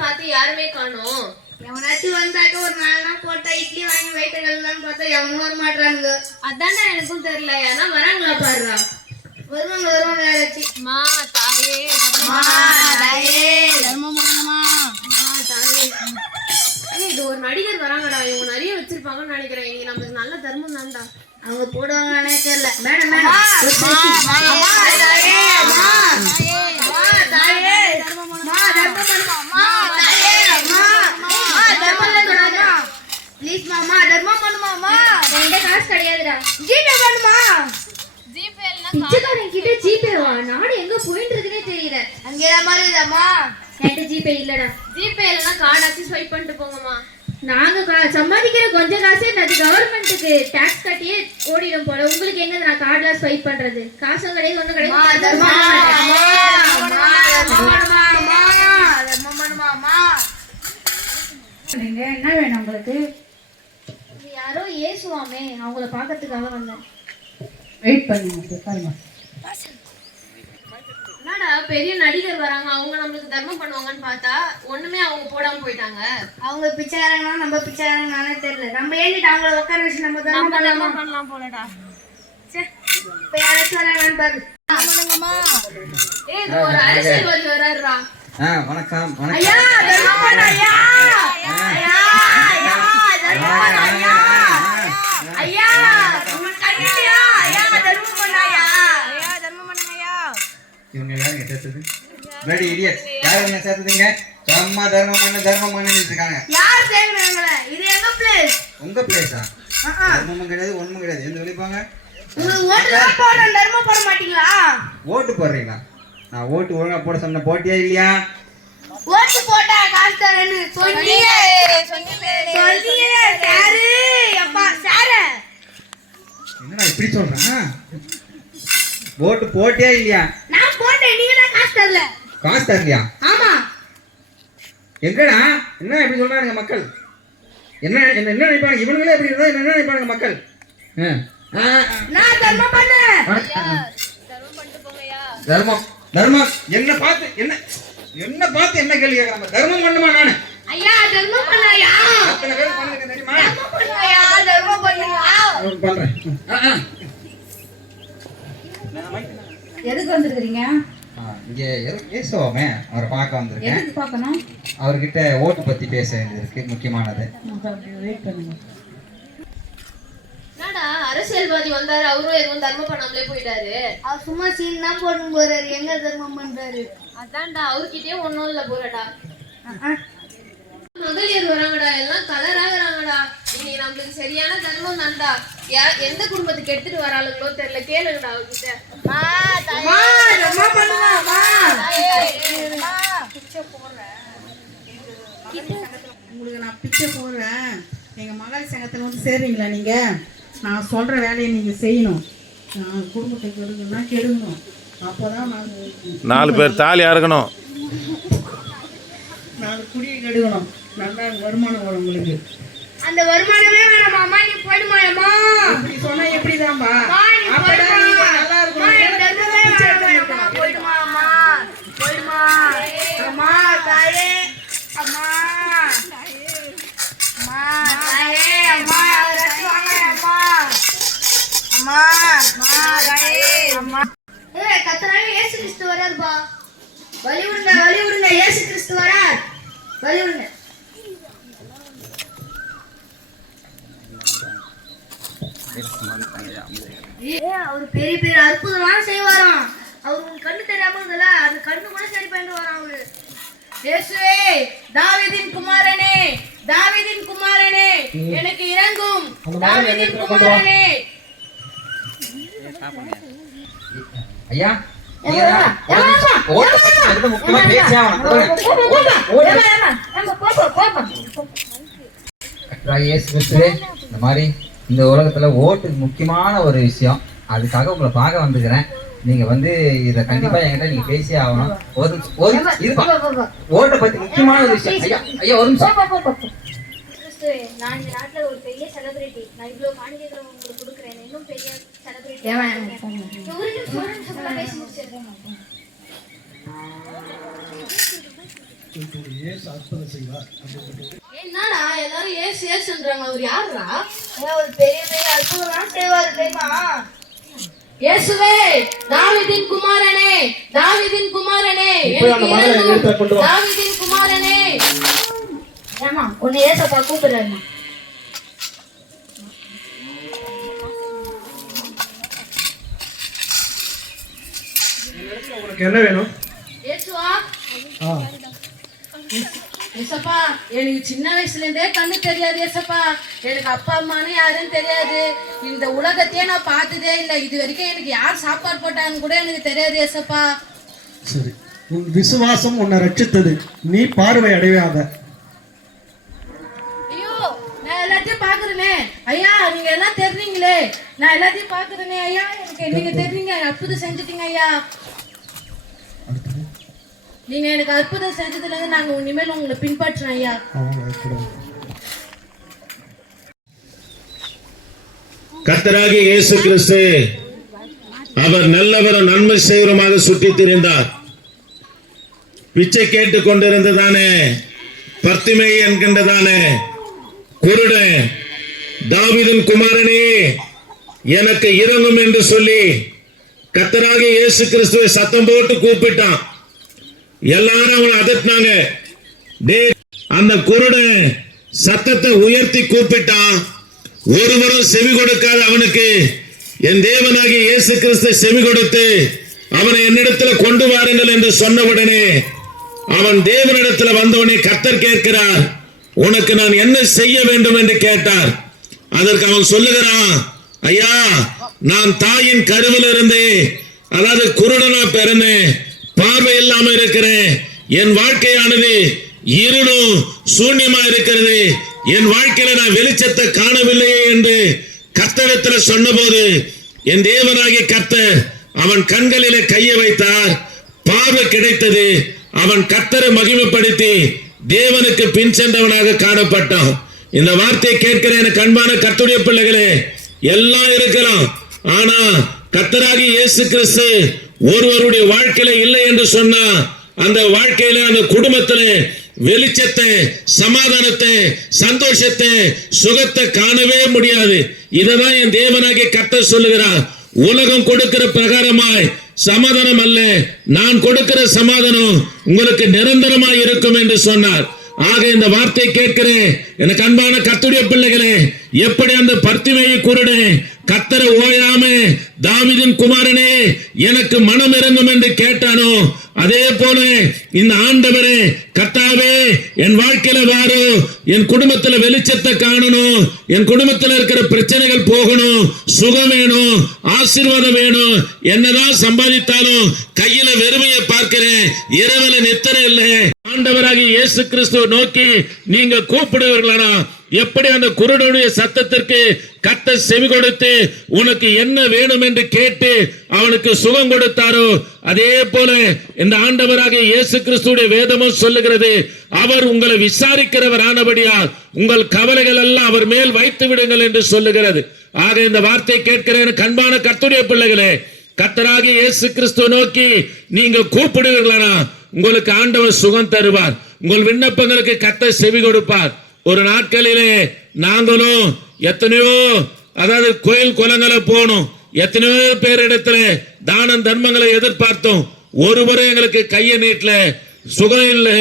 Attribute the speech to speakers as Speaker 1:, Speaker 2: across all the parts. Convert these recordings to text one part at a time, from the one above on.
Speaker 1: பார்த்து யாருமே காணோம்.
Speaker 2: எவனாச்சும் வந்தாக்க ஒரு நாலு நாள் போட்டா இட்லி வாங்கி கழுதலான்னு பார்த்தா எவனும் வர மாட்டானுங்க
Speaker 1: அதான்டா எனக்கும் தெரியல. யாரா வராங்களா பாருடா.
Speaker 2: வருவாங்க வருவாங்க யாராச்சும்
Speaker 1: மா தாயே
Speaker 2: தர்மம்
Speaker 1: இது ஒரு நடிகர் வராங்கடா. இவங்க நிறைய வச்சிருப்பாங்கன்னு நினைக்கிறேன். இன்னைக்கு நம்மளுக்கு நல்ல தர்மம் தான்டா.
Speaker 2: அவங்க போடுவாங்கன்னே தெரியல. மேடம் மேடம் ஒரு பேச்சு. அம்மா, தாயே, அம்மா. அம்மா, தாயே. அம்மா, தர்மம் பண்ணுமா? அம்மா, தாயே, அம்மா. அம்மா, தர்மம் எல்லாம் சொல்லாத. Please மா, அம்மா, தர்மம் பண்ணுமா, அம்மா?
Speaker 3: என்கிட்ட காசு கிடையாதுடா.
Speaker 2: ஜிபே பண்ணுமா?
Speaker 3: பிச்சைக்காரன் கிட்ட ஜிபேவா நாடு எங்க போயிட்டு தெரியல.
Speaker 2: அங்கே தான் மாதிரி?
Speaker 3: என்கிட்ட ஜிபே இல்லடா.
Speaker 1: ஜிபே இல்லைன்னா கார்டாச்சும் ஸ்வைப் பண்ணிட்டு போங்கம்மா.
Speaker 3: நாங்க கா- சம்பாதிக்கிற கொஞ்ச காசே அது கவர்மெண்ட்டுக்கு டாக்ஸ் கட்டியே ஓடிடும் போல. உங்களுக்கு எங்க நான் கார்டுல ஸ்வைப் பண்றது? காசும் கிடையாது ஒண்ணும் கிடையாது.
Speaker 4: என்ன வேணும் உங்களுக்கு?
Speaker 3: யாரோ ஏசுவாமே அவங்கள பாக்கிறதுக்காக வந்தேன்.
Speaker 4: வெயிட் பண்ணுங்க
Speaker 1: என்னடா பெரிய நடிகர் வராங்க அவங்க நம்மளுக்கு தர்மம் பண்ணுவாங்கன்னு பார்த்தா ஒண்ணுமே அவங்க போடாம போயிட்டாங்க.
Speaker 2: அவங்க பிச்சைக்காரங்களா நம்ம பிச்சைக்காரங்களானே தெரியல. நம்ம ஏன்டிட்டு அவங்கள உட்கார வச்சு நம்ம தர்மம் பண்ணலாமா?
Speaker 1: பண்ணலாம் போலடா.
Speaker 2: இப்ப யாராச்சும் வராங்களான்னு பாரு.
Speaker 1: ஏய் இது ஒரு அரசியல்வாதி வராருடா.
Speaker 5: ஆ வணக்கம் வணக்கம்.
Speaker 2: ஐயா தர்மம் பண்ண ஐயா. ஐயா ஐயா தர்மம் பண்ண ஐயா ஐயா உங்க கண்ணிலையா ஐயா தர்மம் பண்ண ஐயா ஐயா தர்மம் பண்ணுங்க ஐயா
Speaker 5: இவங்க யாருங்க சேர்த்தது ரெடி இடியட் யார் நீங்க சேர்த்ததுங்க? சும்மா தர்மம் பண்ண தர்மம் பண்ணி இருக்காங்க
Speaker 2: யார் சேர்க்கறாங்களே இது எங்க பிளேஸ்
Speaker 5: உங்க பிளேஸா தர்மமும் கிடையாது ஒண்ணும் கிடையாது. எந்த வெளியே போங்க?
Speaker 2: உங்களுக்கு ஓட்டு போடணும் தர்மம் போட மாட்டீங்களா?
Speaker 5: ஓட்டு போடுறீங்களா? நான் ஓட்டு ஒழுங்கா போட சொன்ன போட்டியா இல்லையா?
Speaker 2: ஓட்டு போட்டா காசு தரேன்னு சொன்னீங்க. சொன்னீங்க சாரு அப்பா சாரு.
Speaker 5: என்னடா இப்படி சொல்றேன் ஓட்டு போட்டியா இல்லையா
Speaker 2: நான் போட்டேன் நீங்க தான் காசு தரல
Speaker 5: காசு தரலையா?
Speaker 2: ஆமா.
Speaker 5: எங்கடா? என்ன இப்படி சொல்றாங்க மக்கள்? என்ன என்ன என்ன நினைப்பாங்க இவனுங்களே இப்படி இருந்தா என்ன நினைப்பாங்க மக்கள்.
Speaker 2: நான் தர்மம் பண்ணேன்
Speaker 5: தர்மம் தர்மம். என்ன பார்த்து என்ன என்ன பார்த்து என்ன கேள்வி கேட்கறாங்க தர்மம் பண்ணுமா நானு?
Speaker 2: ஐயா தர்மம் பண்ண ஐயா.
Speaker 5: அத்தனை பேர் பண்ணுங்க தெரியுமா?
Speaker 2: தர்மம் பண்ண ஐயா. தர்மம் பண்ணுங்க
Speaker 5: நான் பண்றேன். ஆ, ஆ.
Speaker 4: எதுக்கு வந்திருக்கிறீங்க
Speaker 5: ஆ, இங்க அவரை பார்க்க வந்திருக்கேன்.
Speaker 4: பார்க்கணும்?
Speaker 5: அவர்கிட்ட ஓட்டு பேச முக்கியமானது.
Speaker 1: என்னடா அரசியல்வாதி வந்தாரு அவரும் எதுவும் தர்மம் பண்ணாமலே போயிட்டாரு.
Speaker 2: அவர் சும்மா சீன் தான் போட்டு போறாரு எங்க தர்மம் பண்றாரு?
Speaker 1: அதான்டா அவர்கிட்டயே ஒண்ணும் இல்ல போலடா. மகளிர் வராங்கடா எல்லாம் கலர் ஆகுறாங்கடா இன்னைக்கு நம்மளுக்கு சரியான தர்மம் தான்டா. எந்த குடும்பத்துக்கு எடுத்துட்டு வராளுங்களோ தெரியல.
Speaker 2: பண்ணுங்க அம்மா
Speaker 4: உங்களுக்கு நான் பிச்சை போடுறேன். எங்கள் மகளிர் சங்கத்தில் வந்து சேர்றீங்களா நீங்கள் நான் சொல்கிற வேலையை நீங்கள் செய்யணும். நான் குடும்பத்தை கெடுக்கணும்னா கெடுக்கணும் அப்போ தான் நான்
Speaker 6: நாலு பேர் தாலி அறுக்கணும்.
Speaker 4: நாலு குடியை கெடுக்கணும். நல்லா வருமானம் வரும் உங்களுக்கு.
Speaker 2: அந்த வருமானமே வேணாமா அம்மா நீ போயிடுமா அம்மா.
Speaker 4: இப்படி சொன்னால் எப்படி தான்பா
Speaker 2: அம்மா நீ போயிடுமா.
Speaker 4: நல்லா
Speaker 2: வேணாமா அம்மா. போயிடுமா தாயே. அம்மா. அம்மா தாயே. அம்மா அம்மா. அம்மா அம்மா தாயே. அம்மா. ஏய் கத்தறாங்க இயேசு கிறிஸ்து வராருப்பா. வழி விடுங்க வழி விடுங்க இயேசு கிறிஸ்து வரார். வழி விடுங்க அவர் பெரிய பெரிய அற்புதம்லாம் செய்வாராம். அவர் உன் கண்ணு தெரியாம இருக்குல்ல அந்த கண்ணு கூட சரி பண்ணிட்டு வரான் அவரு. இயேசுவே தாவீதின் குமாரனே தாவீதின் குமாரனே எனக்கு இறங்கும். தாவீதின் குமாரனே.
Speaker 5: ஐயா முக்கியமா பேசியே இந்த மாதிரி இந்த உலகத்துல ஓட்டு முக்கியமான ஒரு விஷயம். அதுக்காக உங்களை பார்க்க வந்துக்கிறேன் நீங்க வந்து இத கண்டிப்பா என்கிட்ட நீங்க பேசியே ஆகணும். ஒரு ஒரு ஓட்டை பத்தி முக்கியமான ஒரு விஷயம். ஐயா ஐயா ஒரு நிமிஷம்.
Speaker 3: நான் இந்த நாட்டுல ஒரு பெரிய செலிபிரிட்டி நான் இவ்வளவு காணிக்கைகளை உங்களுக்கு கொடுக்குறேன். இன்னும் பெரிய செலிபிரிட்டி பேசி
Speaker 7: அற்புதம் செய்வார் அப்படின்னு
Speaker 1: என்னடா எல்லாரும் ஏசு ஏசுன்றாங்க. அவர் யாருடா
Speaker 2: ஒரு பெரிய பெரிய அற்புதம்லாம் செய்வாரு தெரியுமா?
Speaker 1: இயேசுவே தாவீதின் குமாரனே தாவீதின் குமாரனே. தாவீதின் குமாரனே.
Speaker 2: ஏமா உன்னை ஏசப்பா கூப்பிடுறாருமா
Speaker 7: உனக்கு என்ன வேணும்?
Speaker 1: இயேசுவா?
Speaker 7: ஆ.
Speaker 4: ஏசப்பா எனக்கு சின்ன வயசுல இருந்தே கண்ணு தெரியாது ஏசப்பா. எனக்கு அப்பா அம்மான்னு யாருன்னு தெரியாது. இந்த உலகத்தையே நான் பார்த்ததே இல்லை. இது வரைக்கும் எனக்கு யார் சாப்பாடு போட்டாங்கன்னு கூட எனக்கு தெரியாது ஏசப்பா.
Speaker 7: சரி. உன் விசுவாசம் உன்னை ரட்சித்தது. நீ பார்வை அடையாத.
Speaker 4: ஐயோ நான் எல்லாத்தையும் பாக்குறேனே ஐயா நீங்க எல்லாம் தெரிறீங்களே நான் எல்லாத்தையும் பாக்குறேனே ஐயா. எனக்கு நீங்க தெரிறீங்க அற்புதம் செஞ்சுட்டீங்க ஐயா. நீங்க எனக்கு அற்புதம் செஞ்சதுல இருந்து நாங்க இனிமேல் உங்களை பின்பற்றுறோம் ஐயா.
Speaker 7: அவங்க
Speaker 8: இயேசு கிறிஸ்து அவர் நல்லவரும் நன்மை செய்வருமாக சுட்டி திரிந்தார் பிச்சை கேட்டு கொண்டிருந்ததானே பர்த்திமை என்கின்றதானே குருடன் தாவிதன் குமாரனே எனக்கு இறங்கும் என்று சொல்லி கத்தராகி இயேசு கிறிஸ்துவை சத்தம் போட்டு கூப்பிட்டான். எல்லாரும் அவனை அதட்டினாங்க. டே அந்த குருடன் சத்தத்தை உயர்த்தி கூப்பிட்டான் ஒருவரும் செவி கொடுக்காத அவனுக்கு. என் தேவனாகிய இயேசு கிறிஸ்து செவி கொடுத்து அவனை என்னிடத்துல கொண்டு வாருங்கள் என்று சொன்னவுடனே அவன் தேவனிடத்துல வந்தவனே கத்தர் கேட்கிறார் உனக்கு நான் என்ன செய்ய வேண்டும்? என்று கேட்டார். அதற்கு அவன் சொல்லுகிறான் ஐயா நான் தாயின் கருவில் இருந்தே அதாவது குருடனா பிறந்தேன். பார்வை இல்லாம இருக்கிறேன் என் வாழ்க்கையானது இருளும் சூன்யமா இருக்கிறது. என் வாழ்க்கையில நான் வெளிச்சத்தை காணவில்லையே என்று கர்த்தரிடத்துல சொன்னபோது என் தேவனாகிய கத்தர் அவன் கண்களிலே கையை வைத்தார். பார்வை கிடைத்தது. அவன் கத்தரை மகிமைப்படுத்தி தேவனுக்கு பின் சென்றவனாக காணப்பட்டான். இந்த வார்த்தையை கேட்கிற எனக்கு அன்பான கத்துடைய பிள்ளைகளே. எல்லாம் இருக்கலாம். ஆனா கத்தராகி இயேசு கிறிஸ்து ஒருவருடைய வாழ்க்கையில இல்லை என்று சொன்னா அந்த வாழ்க்கையில அந்த குடும்பத்துல வெளிச்சத்தை சமாதானத்தை சந்தோஷத்தை சுகத்தை காணவே முடியாது. இததான் என் தேவனாகிய கத்த சொல்லுகிறார். உலகம் கொடுக்கிற பிரகாரமாய் சமாதானம் அல்ல. நான் கொடுக்கிற சமாதானம் உங்களுக்கு நிரந்தரமாய் இருக்கும் என்று சொன்னார். ஆக இந்த வார்த்தை கேட்கிறேன். எனக்கு அன்பான கத்துடைய பிள்ளைகளே எப்படி அந்த பர்த்திமையை குருடே கத்தரை ஓயாமே தாவிதின் குமாரனே எனக்கு மனம் இறங்கும் என்று கேட்டானோ அதே போல இந்த ஆண்டவரே கத்தாவே என் வாழ்க்கையில வாரு என் குடும்பத்துல வெளிச்சத்தை காணணும் என் குடும்பத்துல இருக்கிற பிரச்சனைகள் போகணும் சுகம் வேணும் ஆசீர்வாதம் வேணும் என்னதான் சம்பாதித்தாலும் கையில வெறுமையை பார்க்கிறேன் இரவுல நித்திரை இல்லை. ஆண்டவராகி இயேசு கிறிஸ்துவ நோக்கி நீங்க கூப்பிடுவீர்களா எப்படி அந்த குருடனுடைய சத்தத்திற்கு கத்த செவி கொடுத்து உனக்கு என்ன வேணும் என்று கேட்டு அவனுக்கு சுகம் கொடுத்தாரோ அதே போல இந்த ஆண்டவராக இயேசு கிறிஸ்துடைய வேதமும் சொல்லுகிறது அவர் உங்களை விசாரிக்கிறவர் ஆனபடியால் உங்கள் கவலைகள் எல்லாம் அவர் மேல் வைத்து விடுங்கள் என்று சொல்லுகிறது. ஆக இந்த வார்த்தை கேட்கிறேன் கண்பான கத்துடைய பிள்ளைகளே கத்தராக இயேசு கிறிஸ்துவ நோக்கி நீங்க கூப்பிடுவீர்களா உங்களுக்கு ஆண்டவர் சுகம் தருவார். உங்கள் விண்ணப்பங்களுக்கு கத்த செவி கொடுப்பார். ஒரு நாட்களிலே நாங்களும் எத்தனையோ அதாவது கோயில் குலங்களை போனோம். எத்தனையோ பேர் இடத்துல தானம் தர்மங்களை எதிர்பார்த்தோம். ஒருவரும் எங்களுக்கு கையை நீட்டல சுகம் இல்லை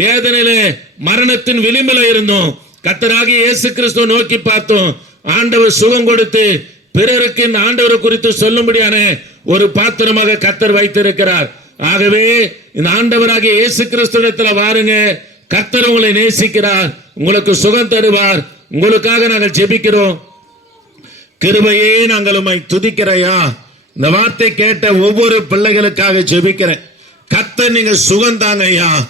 Speaker 8: வேதனையில மரணத்தின் விளிம்பில் இருந்தோம். கத்தராகி இயேசு கிறிஸ்துவ நோக்கி பார்த்தோம். ஆண்டவர் சுகம் கொடுத்து பிறருக்கு இந்த ஆண்டவரை குறித்து சொல்லும்படியான ஒரு பாத்திரமாக கத்தர் வைத்திருக்கிறார். ஆகவே இந்த ஆண்டவராகிய இயேசு கிறிஸ்துவத்துல வாருங்க. கத்தர் உங்களை நேசிக்கிறார். உங்களுக்கு சுகம் தருவார். உங்களுக்காக நாங்கள் ஜெபிக்கிறோம். கிருபையே நாங்கள் உண்மை துதிக்கிறையா. இந்த வார்த்தை கேட்ட ஒவ்வொரு பிள்ளைகளுக்காக ஜெபிக்கிறேன். கத்த நீங்க சுகந்தாங்க ஐயா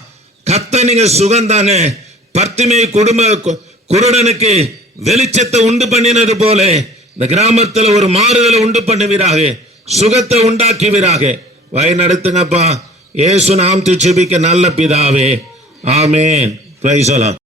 Speaker 8: கத்த நீங்க சுகந்தாங்க பர்த்திமை குடும்ப கு- குருடனுக்கு வெளிச்சத்தை உண்டு பண்ணினது போல இந்த கிராமத்தில் ஒரு மாறுதலை உண்டு பண்ணுவீராக. சுகத்தை உண்டாக்குவீராக. வழி நடத்துங்கப்பா. ஏசு நாம் துச்சிபிக்க நல்ல பிதாவே. ஆமென். பிரைசலாம்